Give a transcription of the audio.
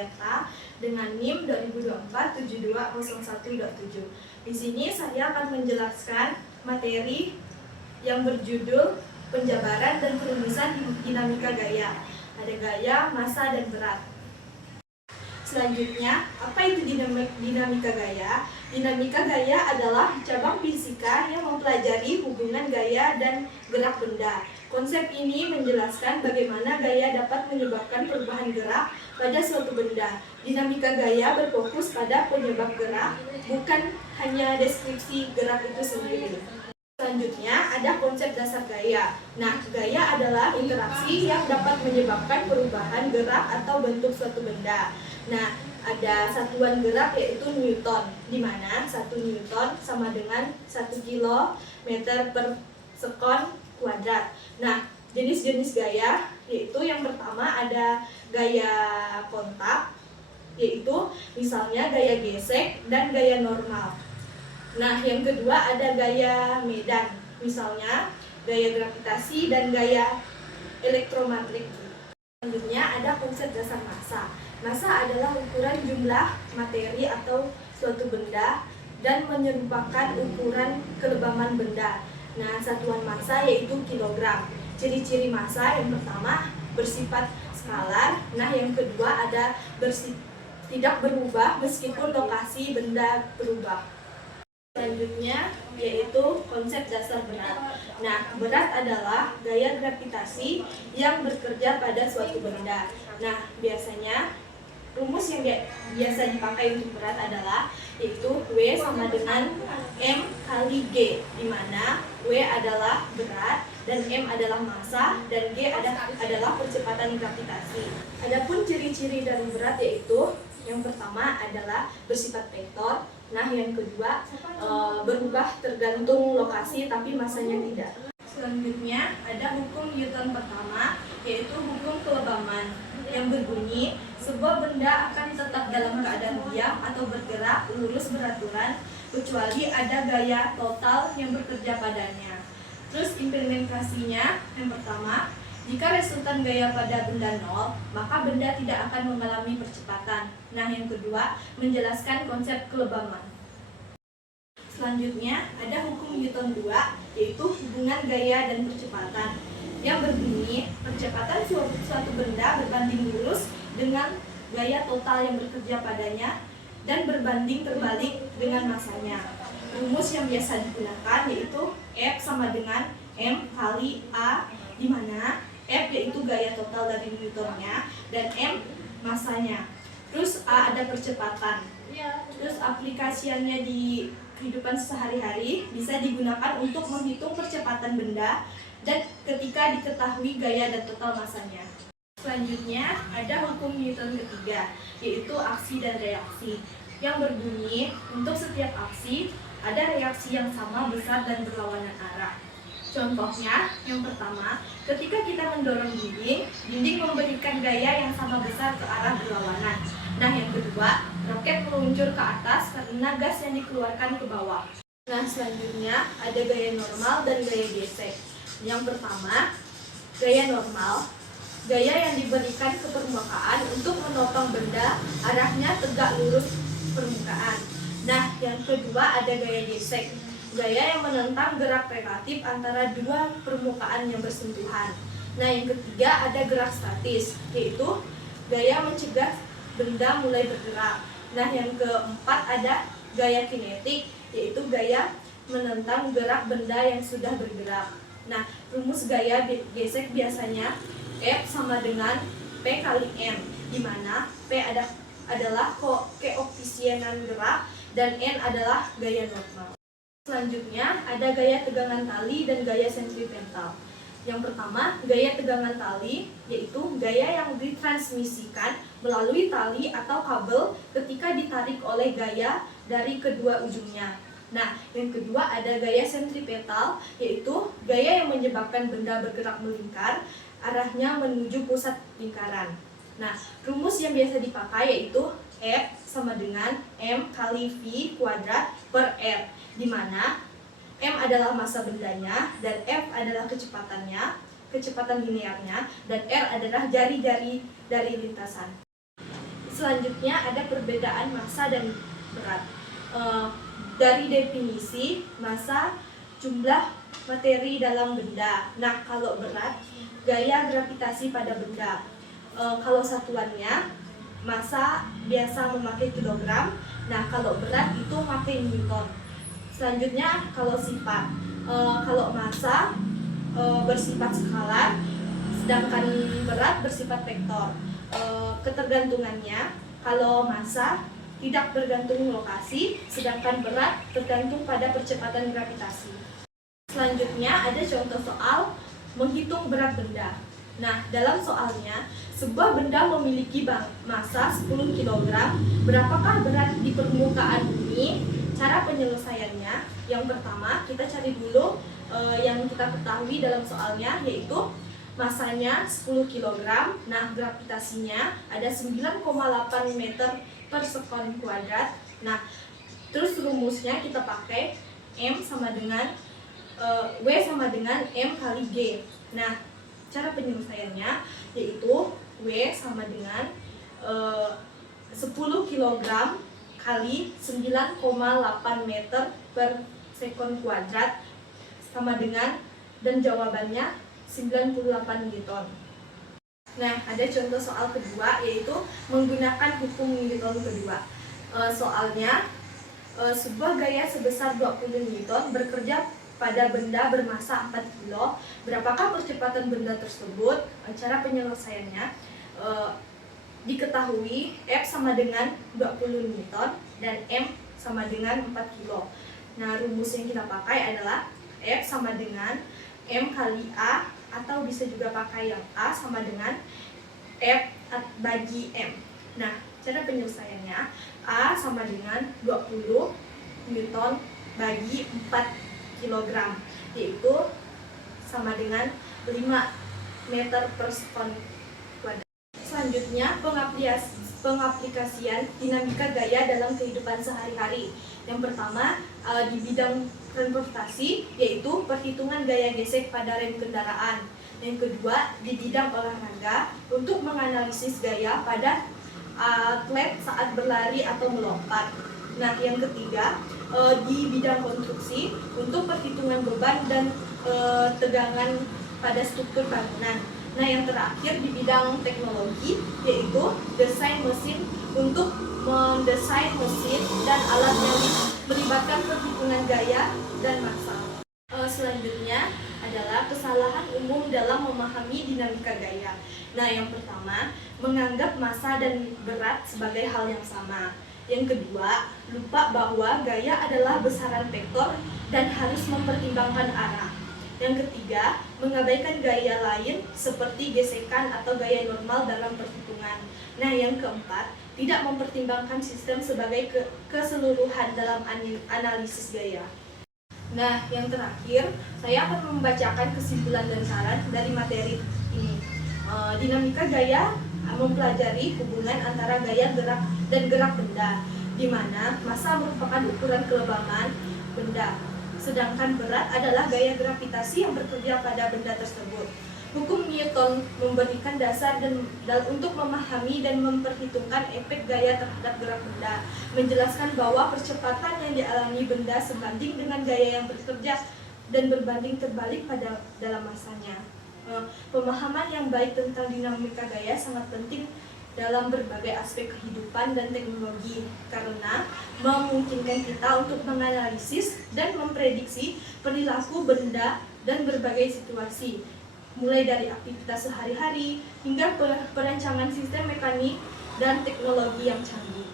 Sumayata dengan NIM 2024-7201.7. Di sini saya akan menjelaskan materi yang berjudul penjabaran dan perumusan dinamika gaya. Ada gaya, massa, dan berat. Selanjutnya, apa itu dinamika gaya? Dinamika gaya adalah cabang fisika yang mempelajari hubungan gaya dan gerak benda. Konsep ini menjelaskan bagaimana gaya dapat menyebabkan perubahan gerak pada suatu benda. Dinamika gaya berfokus pada penyebab gerak, bukan hanya deskripsi gerak itu sendiri. Selanjutnya ada konsep dasar gaya. Nah, gaya adalah interaksi yang dapat menyebabkan perubahan gerak atau bentuk suatu benda. Nah, ada satuan gerak yaitu Newton, di mana 1 Newton sama dengan 1 kilometer per sekon kuadrat. Nah, jenis-jenis gaya yaitu yang pertama ada gaya kontak, yaitu misalnya gaya gesek dan gaya normal. Nah, yang kedua ada gaya medan, misalnya gaya gravitasi dan gaya elektromagnetik. Selanjutnya ada konsep dasar massa. Massa adalah ukuran jumlah materi atau suatu benda dan menyerupakan ukuran kelebaman benda. Nah, satuan massa yaitu kilogram. Ciri-ciri massa yang pertama bersifat skalar. Nah, yang kedua ada tidak berubah meskipun lokasi benda berubah. Selanjutnya yaitu konsep dasar berat. Nah, berat adalah gaya gravitasi yang bekerja pada suatu benda. Nah, biasanya rumus yang biasa dipakai untuk berat adalah yaitu W sama dengan M kali G, di mana W adalah berat dan M adalah massa dan G adalah percepatan gravitasi. Adapun ciri-ciri dari berat yaitu yang pertama adalah bersifat vektor. Nah, yang kedua berubah tergantung lokasi tapi massanya tidak. Selanjutnya ada hukum Newton pertama, yaitu hukum kelebaman yang berbunyi sebuah benda akan tetap dalam keadaan diam atau bergerak lurus beraturan kecuali ada gaya total yang bekerja padanya. Terus implementasinya yang pertama, jika resultan gaya pada benda nol, maka benda tidak akan mengalami percepatan. Nah, yang kedua, menjelaskan konsep kelebaman. Selanjutnya, ada hukum Newton 2, yaitu hubungan gaya dan percepatan, yang berbunyi, percepatan suatu benda berbanding lurus dengan gaya total yang bekerja padanya, dan berbanding terbalik dengan massanya. Rumus yang biasa digunakan yaitu F sama dengan M kali A, di mana F yaitu gaya total dari Newtonnya dan M massanya. Terus A ada percepatan. Terus aplikasiannya di kehidupan sehari-hari bisa digunakan untuk menghitung percepatan benda dan ketika diketahui gaya dan total massanya. Selanjutnya ada hukum Newton ketiga, yaitu aksi dan reaksi, yang berbunyi untuk setiap aksi ada reaksi yang sama besar dan berlawanan arah. Contohnya, yang pertama, ketika kita mendorong dinding memberikan gaya yang sama besar ke arah berlawanan. Nah, yang kedua, roket meluncur ke atas karena gas yang dikeluarkan ke bawah. Nah, selanjutnya ada gaya normal dan gaya gesek. Yang pertama, gaya normal, gaya yang diberikan ke permukaan untuk menopang benda arahnya tegak lurus permukaan. Nah, yang kedua ada gaya gesek, gaya yang menentang gerak relatif antara dua permukaan yang bersentuhan. Nah, yang ketiga ada gerak statis, yaitu gaya mencegah benda mulai bergerak. Nah, yang keempat ada gaya kinetik, yaitu gaya menentang gerak benda yang sudah bergerak. Nah, rumus gaya gesek biasanya F sama dengan P kali M, di mana P adalah koefisienan gerak dan N adalah gaya normal. Selanjutnya ada gaya tegangan tali dan gaya sentripetal. Yang pertama, gaya tegangan tali, yaitu gaya yang ditransmisikan melalui tali atau kabel ketika ditarik oleh gaya dari kedua ujungnya. Nah, yang kedua ada gaya sentripetal, yaitu gaya yang menyebabkan benda bergerak melingkar, arahnya menuju pusat lingkaran. Nah, rumus yang biasa dipakai yaitu F sama dengan M kali V kuadrat per R, di mana M adalah massa bendanya dan F adalah kecepatan linearnya, dan R adalah jari-jari dari lintasan. Selanjutnya ada perbedaan massa dan berat. Dari definisi, massa jumlah materi dalam benda. Nah, kalau berat, gaya gravitasi pada benda. Kalau satuannya, massa biasa memakai kilogram. Nah, kalau berat itu memakai newton. Selanjutnya, kalau sifat. Kalau massa bersifat skalar, sedangkan berat bersifat vektor. Ketergantungannya, kalau massa tidak bergantung lokasi, sedangkan berat tergantung pada percepatan gravitasi. Selanjutnya ada contoh soal menghitung berat benda. Nah, dalam soalnya, sebuah benda memiliki massa 10 kg. Berapakah berat di permukaan bumi? Cara penyelesaiannya, yang pertama kita cari dulu yang kita ketahui dalam soalnya, yaitu massanya 10 kg. Nah, gravitasinya ada 9,8 meter per sekon kuadrat. Nah, terus rumusnya kita pakai M sama dengan W sama dengan M kali G. Nah, cara penyelesaiannya yaitu W sama dengan 10 kg kali 9,8 meter per sekon kuadrat sama dengan, dan jawabannya 98 Newton. Nah, ada contoh soal kedua, yaitu menggunakan hukum Newton kedua. Soalnya, sebuah gaya sebesar 20 Newton bekerja pada benda bermassa 4 kilo. Berapakah percepatan benda tersebut? Cara penyelesaiannya, diketahui F sama dengan 20 Newton dan M sama dengan 4 kilo. Nah, rumus yang kita pakai adalah F sama dengan M kali A, atau bisa juga pakai yang A sama dengan F bagi M. Nah, cara penyelesaiannya, A sama dengan 20 Newton bagi 4 kg, yaitu sama dengan 5 meter per sekon kuadrat. Selanjutnya, pengaplikasian dinamika gaya dalam kehidupan sehari-hari. Yang pertama, di bidang transportasi, yaitu perhitungan gaya gesek pada rem kendaraan. Yang kedua, di bidang olahraga, untuk menganalisis gaya pada atlet saat berlari atau melompat. Nah, yang ketiga, di bidang konstruksi, untuk perhitungan beban dan tegangan pada struktur bangunan. Nah, yang terakhir di bidang teknologi, yaitu desain mesin, untuk mendesain mesin dan alat yang melibatkan perhitungan gaya dan massa. Selanjutnya adalah kesalahan umum dalam memahami dinamika gaya. Nah, yang pertama, menganggap massa dan berat sebagai hal yang sama. Yang kedua, lupa bahwa gaya adalah besaran vektor dan harus mempertimbangkan arah. Yang ketiga, mengabaikan gaya lain seperti gesekan atau gaya normal dalam perhitungan. Nah, yang keempat, tidak mempertimbangkan sistem sebagai keseluruhan dalam analisis gaya. Nah, yang terakhir, saya akan membacakan kesimpulan dan saran dari materi ini. Dinamika gaya mempelajari hubungan antara gaya gerak dan gerak benda, di mana massa merupakan ukuran kelebaman benda, sedangkan berat adalah gaya gravitasi yang bekerja pada benda tersebut. Hukum Newton memberikan dasar untuk memahami dan memperhitungkan efek gaya terhadap gerak benda, menjelaskan bahwa percepatan yang dialami benda sebanding dengan gaya yang bekerja dan berbanding terbalik pada dalam massanya. Pemahaman yang baik tentang dinamika gaya sangat penting dalam berbagai aspek kehidupan dan teknologi, karena memungkinkan kita untuk menganalisis dan memprediksi perilaku benda dan berbagai situasi, mulai dari aktivitas sehari-hari hingga perancangan sistem mekanik dan teknologi yang canggih.